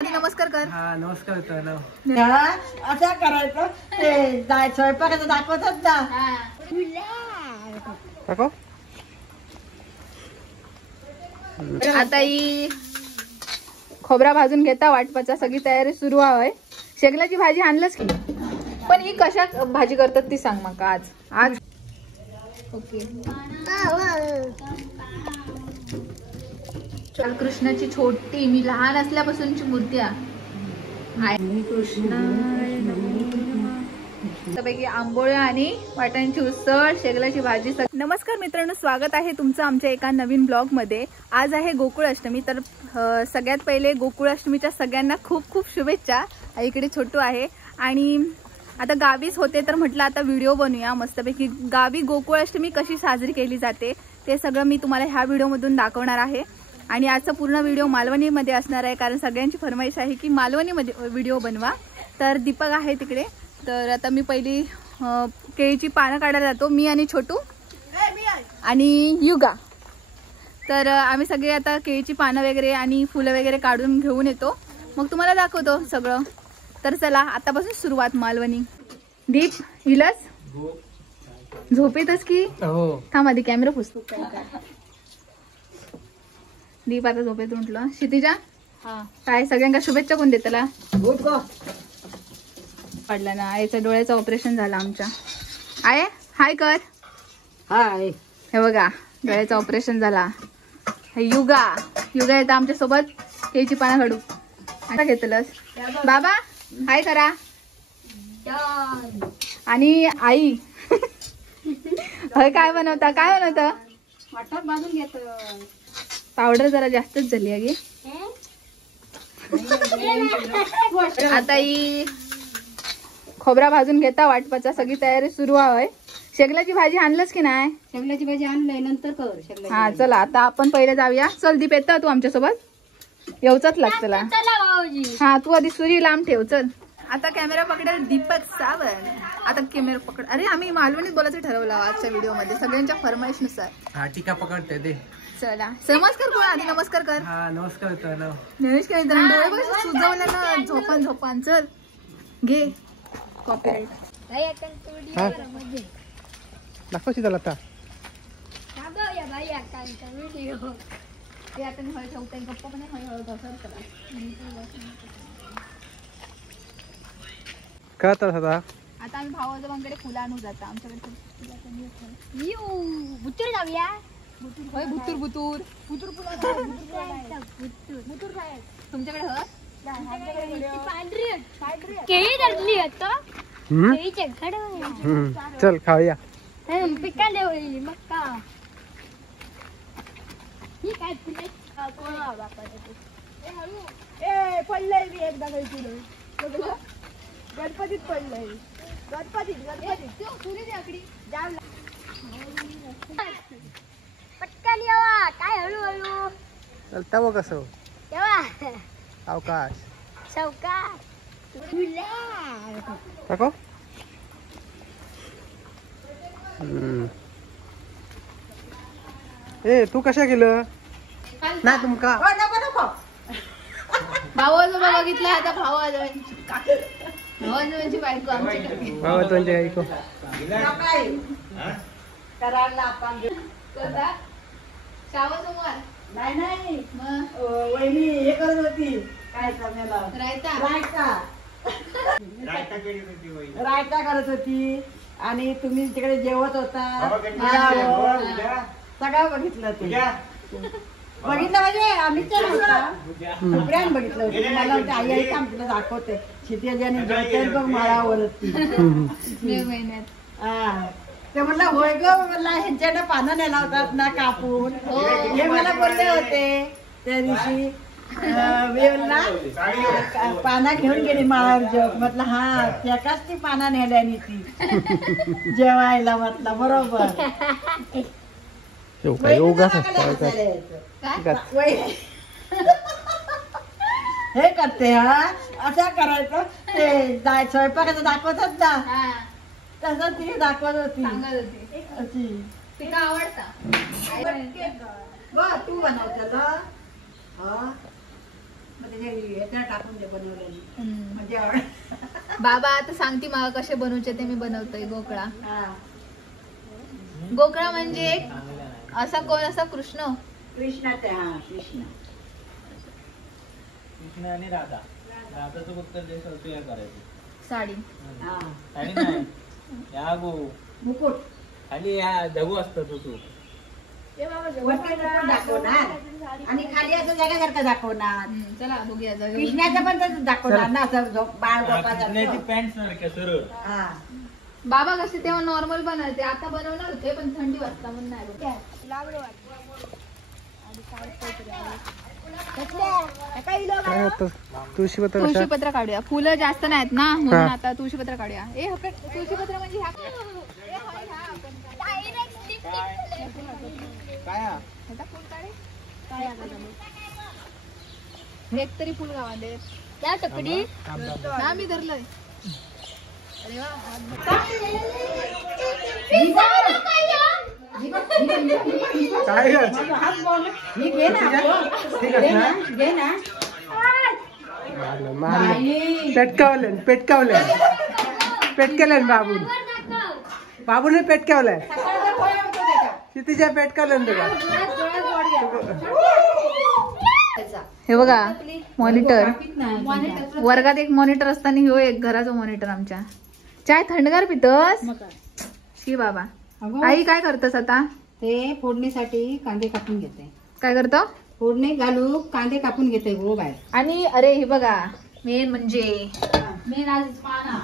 नमस्कार कर. हा नमस्कार कर. असं करायचं ते स्वयंपाकाचं दाखवतात ना. आता ही खोबरा भाजून घेता वाटपाचा सगळी तयारी सुरू आहे. शेगलाची भाजी आणलंच की पण ही कशा भाजी करतात ती सांग मका आज. ओके. कृष्णाची छोटी मी लहान असल्यापासूनची मूर्ती आहे. कृष्णापैकी आंबोळ्या आणि वाटाण्याची उसळ, शेगलाची भाजी. नमस्कार मित्रांनो, स्वागत आहे तुमचं आमच्या एका नवीन ब्लॉग मध्ये. आज आहे गोकुळ अष्टमी. तर सगळ्यात पहिले गोकुळ अष्टमीच्या सगळ्यांना खूप खूप शुभेच्छा. इकडे छोटू आहे आणि आता गावीच होते तर म्हटलं आता व्हिडिओ बनवूया मस्तपैकी. गावी गोकुळ अष्टमी कशी साजरी केली जाते ते सगळं मी तुम्हाला ह्या व्हिडिओमधून दाखवणार आहे. आणि आजचा पूर्ण व्हिडिओ मालवणीमध्ये असणार आहे कारण सगळ्यांची फरमाईश आहे की मालवणीमध्ये व्हिडिओ बनवा. तर दीपक आहे तिकडे. तर आता मी पहिली केळीची पानं काढायला जातो, मी आणि छोटू आणि युगा. तर आम्ही सगळे आता केळीची पानं वगैरे आणि फुलं वगैरे काढून घेऊन येतो, मग तुम्हाला दाखवतो सगळं. तर चला आतापासून सुरुवात मालवणी. दीप हिलस झोपेतच की थांब आधी कॅमेरा पुसतो. दीप आता झोपेत उठलो. क्षितिजा काय सगळ्यांना शुभेच्छा कोण देतला? पडला ना याच्या डोळ्याचं ऑपरेशन झालं आमच्या. आहे हाय कर. हाय हे बघा डोळ्याचं ऑपरेशन झाला. युगा येतं आमच्या सोबत केळीची पानं काढू. आता घेतलंस बाबा हाय करा. आणि आई काय बनवता वाटप बाजून घेत. पावडर जरा जास्तच झाली आहे. आता ही खोबरा भाजून घेता वाटपाचा सगळी तयारी सुरू आहे. शेगलाची भाजी आणलंच की नाही? शेगलाची भाजी आणलंय नंतर कर. हा चला आता आपण पहिले जाऊया. चल दीप येतं तू आमच्या सोबत. येऊच लागतं. हा तू आधी सुरी लांब ठेव. चल आता कॅमेरा पकडेल दीपक सावंत. आता कॅमेरा पकड. अरे आम्ही मालवणीत बोलायचं ठरवलं आजच्या व्हिडिओ मध्ये सगळ्यांच्या फरमाईशनुसार. हा टीका पकडते ते. चला नमस्कार कोण आधी नमस्कार कर. हा नमस्कार कर. नमस्कार मित्रांनो. डोळे बघ सुजवलं ना. झोपान चल घे कॉपीराइट. दाखवशी त्याला आता. काय तर आता आम्ही भावाच्या बांकडे फुलं आणू जाता. आमच्याकडे बुतूर जाऊया. बुतूर काय तुमच्याकडे केळी धरली आता. केळीचे घड चल खाऊया. पिका देवळी मग का ही काय फुले पडलंय मी एकदा गणपतीत पडलंय. गणपतीत पटकन यावा. काय हळूहळू चलता बघ कसं यावा. अवकाश सावकाश टाको. ए तू कशा गेलं नाही तुमका भावाजोबा बघितलं. आता भावाजोबांची बायको आमची भावाचं ऐको शावासमोर नाही मग वहिनी हे करत होती. काय करण्याला रायता करत होती आणि तुम्ही तिकडे जेवत होता. सगळं बघितलं ते. बघितलं म्हणजे आम्ही सगळ्यांनी बघितलं होतं. मला आई तुला दाखवते शित्याने जेवते बघ माळावरती मे महिन्यात. हा ते म्हणलं होय ग मला ह्यांच्याकडे पानं नेला होतात ना कापून. हे मला बोलले होते त्या दिवशी. पाना घेऊन गेली माळावर जेव. म्हटलं हा त्याकाच ती पाना नेल्यानी ती जेवायला. म्हटलं बरोबर. हे करते हा असं करायचं ते स्वयंपाकाचं दाखवतात ना तसं ती दाखवत होती. आवडता तू बनवते मग त्याच्या ह्याच्यात टाकून दे बनवलेली हम्म. म्हणजे आवड. बाबा आता सांगते मला कसे बनवचे ते मी बनवतोय गोकळा. हा. गोकळा म्हणजे एक असा कोण असा कृष्ण कृष्णाचा हा कृष्ण कृष्ण आणि राधा. राधाचं फक्त जे करतो या करायचं. साडी. हा आणि नाही या गो मुकुट खाली या धगू असतो तू वरती मुकुट दाखवणार आणि खाली असं जगासारखं दाखवणार. चला बघूया जाऊया. कृष्णाचं पण तसंच दाखवणार ना असं बाळ गोपासारखं. पॅन्ट सारख्या सरळ. हा बाबा कसे तेव्हा नॉर्मल बनवते आता बनवणार होते पण थंडी वाजता म्हणून नाही बनवत. काय होतं तुळशीपत्र कशा तुळशीपत्र काढूया. फुलं जास्त नाहीत ना म्हणून हा. आता तुळशीपत्र काढूया. तुळशीपत्र म्हणजे ह्या काय ह्याचा फुल काढे. एक तरी फुल गावा दे. त्या टपडी ना मी धरलंय. अरे वा काय ग? ही घे ना ठीक आहे ना? घे ना मारलं पेटकावलं पेटकेलं बाबून बाबूने पेटकावलंय कितीच्या पेटकावलं तुला. हे बघा मॉनिटर. वर्गात एक मॉनिटर असताना ह्यो एक घराचा मॉनिटर आमच्या. चाय थंडगार पितस शी बाबा. आई काय करतस आता. ते फोडणीसाठी कांदे कापून घेते. काय करतो. फोडणी घालू कांदे कापून घेते गो बाहेर. आणि अरे हे बघा मेन म्हणजे मेन आज पाना.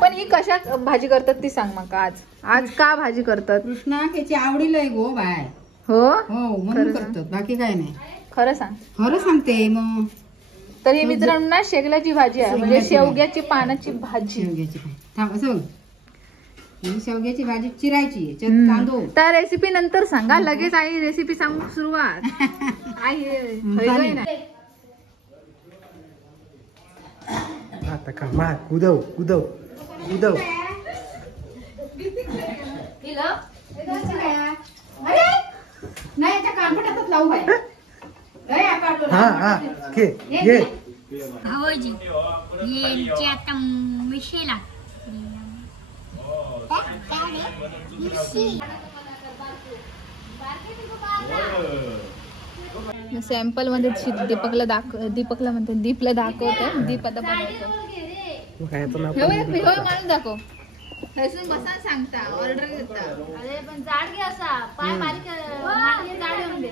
पण ही कशात भाजी करतात ती सांग मग. आज का भाजी करतात. कृष्णा त्याची आवडीलंय गो बाय. हो हो म्हणून करतात बाकी काय नाही. खरं सांग. खरं सांगते मग. तर ही मित्रांना शेगलाची भाजी आहे म्हणजे शेवग्याची पानाची भाजी. शेवग्याची थांब असं बघ. ही शेवग्याची भाजी चिरायची याच्यात कांदो. त्या रेसिपी नंतर सांगा. लगेच आई रेसिपी सांगू सुरुवात. आई होय ना. आता का मार उदव उदव उदव नाही याच्या कांपटातच लावू बाय. हा हा घे घे. भाऊजी यांची आता मिशीला सॅम्पल मध्ये दीपकला म्हणते दीपला दाखवतो. दीप आता बनवतो. काय याचं नाव हे पण बघ, हे बघ, माणूस दाखव. हसून बसा सांगता ऑर्डर घेता. अरे पण जाड घे असा पाय बारीक जाड येऊन दे.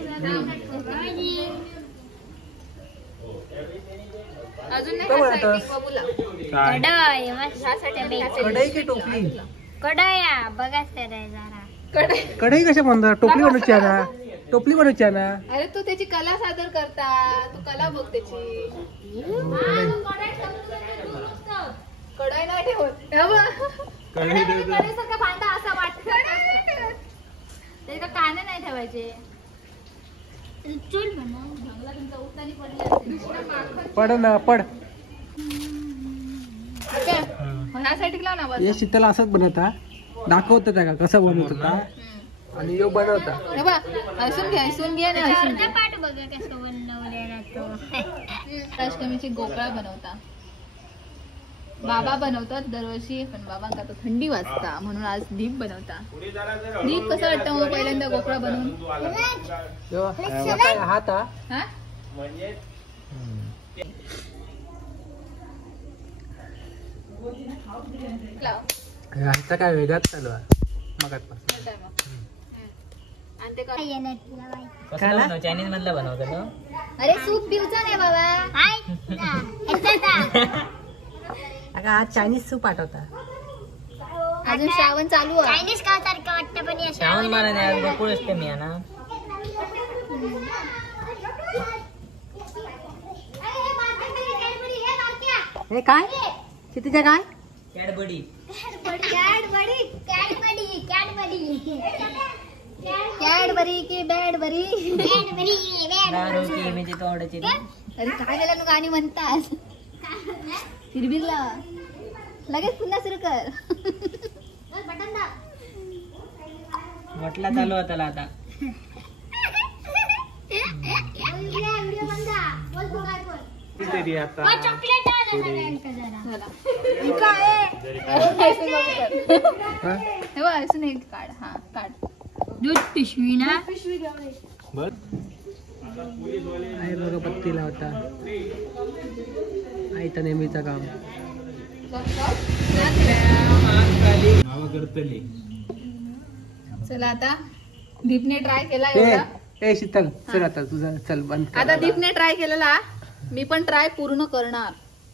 अजून नाही काय का म्हणतोस? setting बघूला. कढई मस्त कढई की टोपली. कढया बघा जरा. कढई. कढई कशा म्हणतात. टोपली बनवची आहे ना. टोपली बनवची आहे ना. अरे तू त्याची कला सादर करता. तू कला बघ त्याची. कढई नाही ठेवत. हे बघ. कढईसारखा भांडा असा वाटत त्याचे कांदे नाही ठेवायचे. चूल बनव चांगला तुमचा उतानी पडला. पड ना पड. ह्यासाठी लाव ना बस. हे शीतला असंच बनवता दाखवत त्या का कसं बनवत होता आणि यो बनवता. हे बघ हसून घे आणि हसून घे. पाठ बघा कसं बनवलेला तो. अष्टमीची गोकळा बनवता. बाबा बनवतात दरवर्षी पण बाबांका आता थंडी वाजता म्हणून आज दीप बनवता. दीप कसं वाटतं मग पहिल्यांदा गोकळा बनवून. हात हा लाव. ह्याचा काय वेगळाच चालू आहे मगातपासून. आणि ते काय चायनीज मधला बनवतो ना. अरे सूप पिऊचा नाही बाबा. अगं आज चायनीज सूप आठवता. अजून श्रावण चालू आहे. चायनीज का सारखं वाटतं पण या श्रावण मला नाही गोकुळ असते मी ना. हे काय कितीच्या काय कॅडबडी. कॅडबरी की बॅडबरी. दारू की म्हणजे तोंडाची. अरे काय झालं गाणी म्हणतात. फिरबिरला लगेच पुन्हा सुरू कर. म्हटला चालू होता आता. तरी आता चॉकलेट हे बघ असून एक काढ. हा काढ. दूध पिशवी ना बर आहे बघा पत्ती लावता. आहे तर नेहमीचं काम. नाव करतली. चला आता दीपने ट्राय केला एवढा. ए शीतल चल आता तुझा चल बंद कर. आता दीपने ट्राय केलेला, मी पण ट्राय पूर्ण करणार.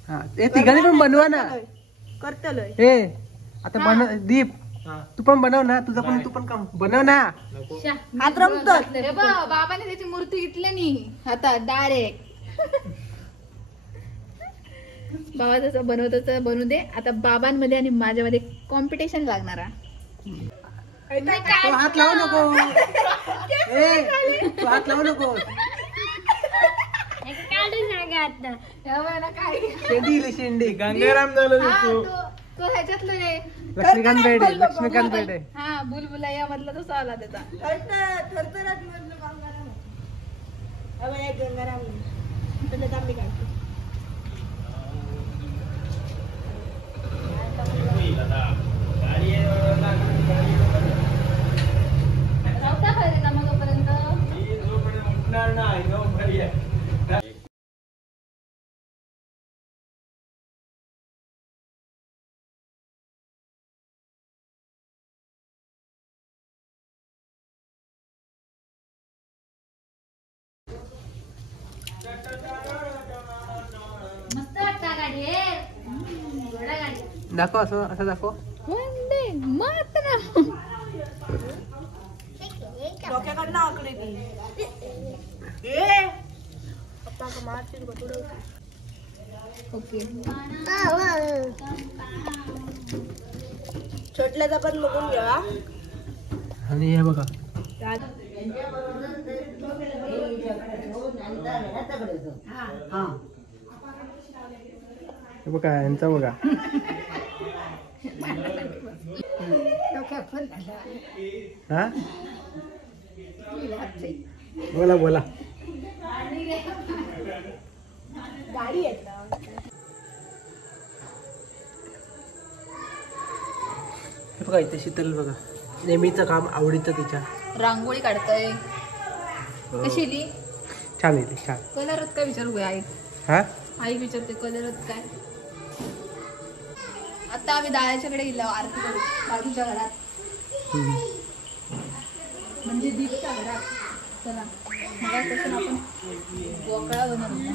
हा ए तिघांनी पण बनवा ना. करतलोय. ए आता बनव दीप. तू पण बनव ना. तुझं पण तू पण काम बनव ना. नको. हात रमतात. हे बघ बाबाने त्याची मूर्ती घेतली नाही हातात डायरेक्ट. बाबा तसं बनवत बनवू दे. आता बाबांमध्ये आणि माझ्यामध्ये कॉम्पिटिशन लागणार आहे. तू हात लावू नको. ए तू हात लावू नको. शेंडी शेंडी. गंगाराम झालं हा, तू. तो ह्याच्यातलं रे. लक्ष्मीकांत बेडे. लक्ष्मीकांत बेडे. हा बुलबुला या मधला तो आला त्याचा. राहता खरे ना मग तोपर्यंत. मस्त वाटतं गाडी घोडा गाडी. दाखव असं असं दाखव. वंदे मातरम. डोक्याकडनं आकडी ती. ओके. छोटल्याचा पण बघून घ्या. आणि हे बघा हे बघा यांचा बघा. हा बोला बोला. गाडी आहेत ना. हे बघा इथे शीतल बघा नेहमीचं काम आवडीचं तिच्या. रांगोळी काढतय. कशी ली छान येते छान. कलरच काय विचारू आई. हा आई विचारते कलरच काय. आता आम्ही दादाच्याकडे गेलो आरती करू बाजूच्या घरात. म्हणजे दीपच्या घरात. चला मगापासून आपण बोकळा बनवतो.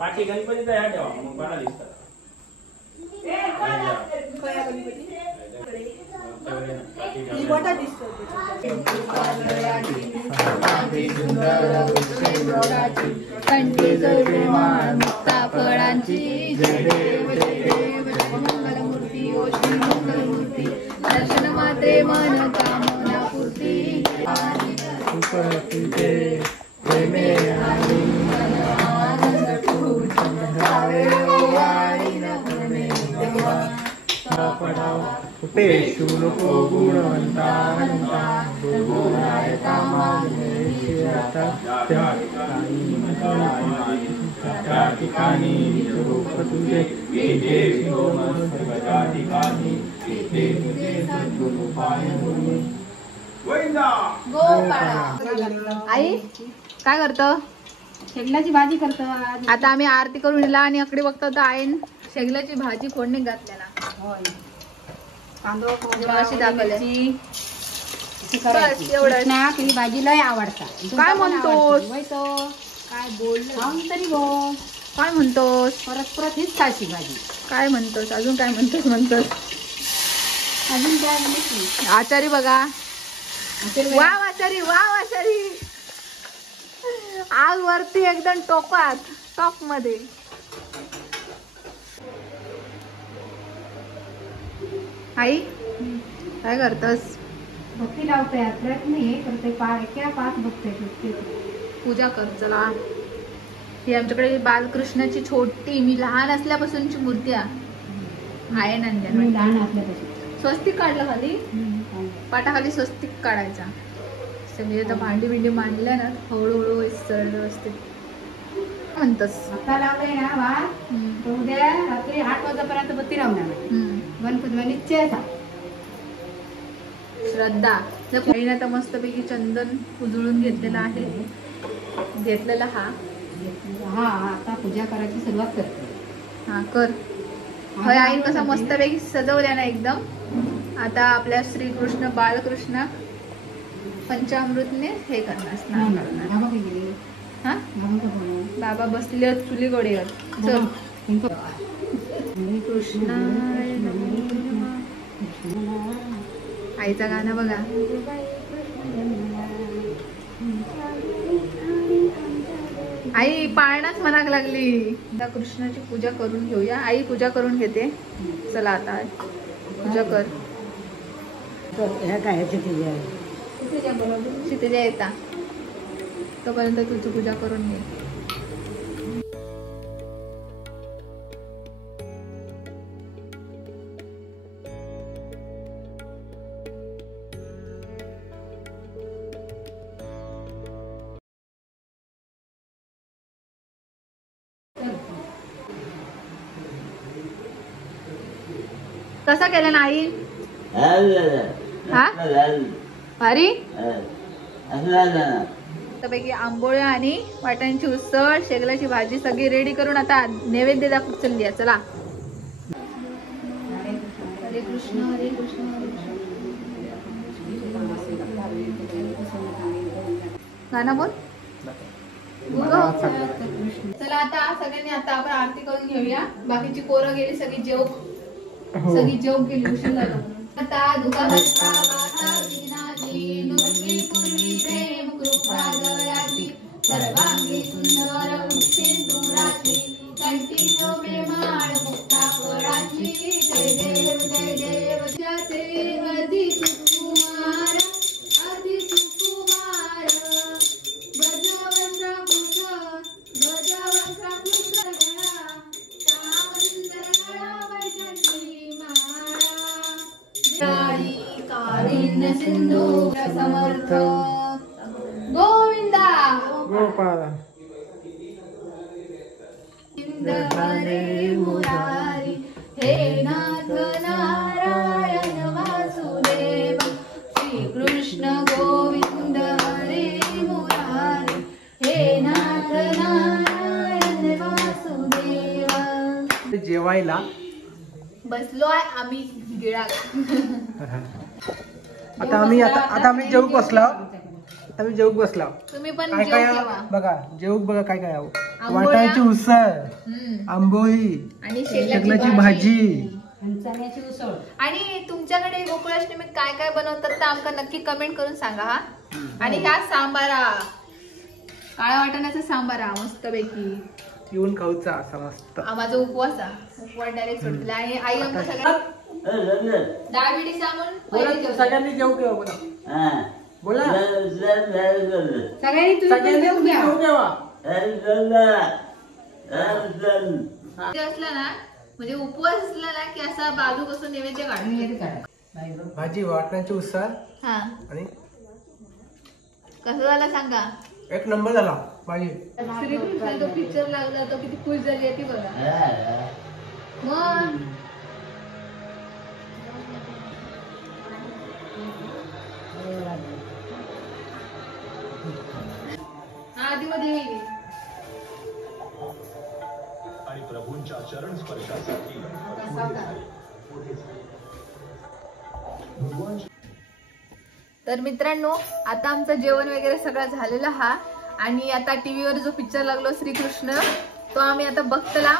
पाठी गणपतीचा ह्या ठेवा मग बरा दिसतात. मोठा दिसतो. कंठी जोडले माळ मुक्ता फळांची. जय देव जय देव जय मंगलमूर्ती ओ श्री मंगलमूर्ती. दर्शन मात्रे मन कामना पूर्ती. पेशु नको गुणवंता त्या ठिकाणी तुझे आई काय करतो. शेगलाची भाजी करतो. आता आम्ही आरती करून दिला आणि अकडे बघतो तर आईन शेगलाची भाजी फोडणी घातलेला. तांदूळ मगाशी दाखवले. बस एवढं ना. तुझी भाजी लय आवडतात. काय म्हणतोस. काय बोललं तरी बोल. काय म्हणतोस. परत परत हीच खायची भाजी. काय म्हणतोस अजून काय म्हणतोस. अजून काय म्हणते. आचारी बघा. वाव आचारी वाव आचारी. आग वरती एकदम टोपात टॉप मध्ये. आई काय करतस. भक्ती लावते प्रयत्न हे करते. पाच बघते पूजा कर. चला ही आमच्याकडे बालकृष्णाची छोटी मी लहान असल्यापासूनची मूर्ती आहे नंद्यान. लहान असल्यापासून स्वस्तिक काढलं खाली. पाटाखाली स्वस्तिक काढायचा. सगळी आता भांडी बिंडी मांडल्या ना हळूहळू सरळ असते म्हणतस. आता लावलंय ना भात उद्या रात्री 8 वाजेपर्यंत बत्ती लावणार गणपतीला निश्चय श्रद्धा बहिणी आता मस्तपैकी चंदन उजळून घेतलेला आहे. घेतलेला हा आता पूजा करायची सुरुवात करते. हा कर. हय आई कसा मस्तपैकी सजवल्या ना एकदम. आता आपल्या श्रीकृष्ण बाळकृष्ण पंचामृतने हे करणार स्नान करणार. हा बाबा बसले चुली गोडीवर. चल कृष्ण आईचा गाणं बघा. आई पाळणाच म्हणाक लागली. आता कृष्णाची पूजा करून घेऊया. आई पूजा करून घेते. चला आता पूजा कर. सीतेजा येता तोपर्यंत तुझी पूजा करून घे. कसा केला ना आई? हा भारी. पैकी आंबोळ्या आणि वाटाण्याची उसळ शेगलाची भाजी सगळी रेडी करून आता नैवेद्य दाखवत चालली आहे. चला. हरे कृष्ण हरे कृष्ण हरे गाणं बोल. चला आता सगळ्यांनी आता आपण आरती करून घेऊया. बाकीची पोरं गेली सगळी जेव गेली. उशीर झाला आता दुका सर्वांगी सुंदर उच्छिंदुराची कंटिन्यू प्रेमाळ मुक्ता पराची. जय देव जय देव जय अति सुकुमार भजवंत कुश भजवंत कुश कालिन्य सिंधू समर्थ गोविंदा गोपाला हरे मुरारी हे नाथ नारायण वासुदेव श्री कृष्ण गोविंद हरे मुरारी हे नाथ नारायण वासुदेव. जेवायला बसलोय आम्ही गिळा. आता आम्ही जेवूक बसला. तुम्ही पण काय काय बघा जेवूक बघा काय काय वाटाण्याची उसळ आंबोळी आणि शेगलाची भाजी चण्याची उसळ. आणि तुमच्याकडे गोकुळाष्टमीत काय काय बनवतात तर आमका नक्की कमेंट करून सांगा. हा आणि ह्या सांबारा काळ्या वाटाण्याचा सांबारा मस्तपैकी येऊन खाऊचा असा मस्त. माझा उपवास डायरेक्ट सुटला. आणि आई आमचं सगळ्यांना डायबिटीस म्हणून सगळ्यांनी जेवू घ्या बोला बोला सगळ्यांनी तुम्ही असला ना म्हणजे उपवास असला ना की असा बाजू बसून नैवेद्य काढतो. भाजी वाटण्याची उसळ हा आणि कसं झालं सांगा. एक नंबर झाला भाजी. श्रीकृष्ण तो पिक्चर लागला तो किती खुश झाली आहे ती बघा. मग आधी मध्ये आणि प्रभूंच्या चरण स्पर्शासाठी तर मित्रांनो आता आमचं जेवण वगैरे सगळं झालेलं हा. आणि आता टीव्हीवर जो पिक्चर लागलो श्रीकृष्ण तो आम्ही आता बघतला.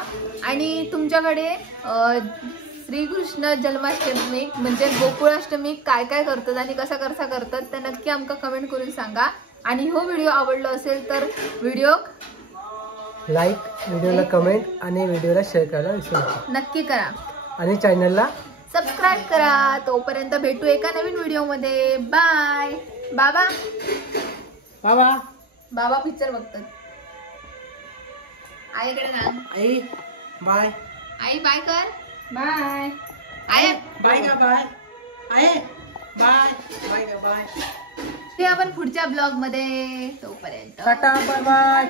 आणि तुमच्याकडे श्रीकृष्ण जन्माष्टमी म्हणजे गोकुळाष्टमी काय काय करतात आणि कसा कसा करतात ते नक्की आमका कमेंट करून सांगा. आणि हो व्हिडिओ आवडला असेल तर व्हिडिओ लाईक व्हिडिओला कमेंट आणि व्हिडिओला शेअर करायला विसरू नक्की करा. आणि चॅनलला सबस्क्राईब करा. तोपर्यंत भेटू एका नवीन व्हिडिओ मध्ये. बाय. बाबा बाबा बाबा पिक्चर बघतात. आईकडे ना आई बाय. आई बाय कर. बाय. आई बाय का बाय. आहे बाय बाय का बाय. ते आपण पुढच्या ब्लॉग मध्ये. तोपर्यंत टाटा बाय बाय.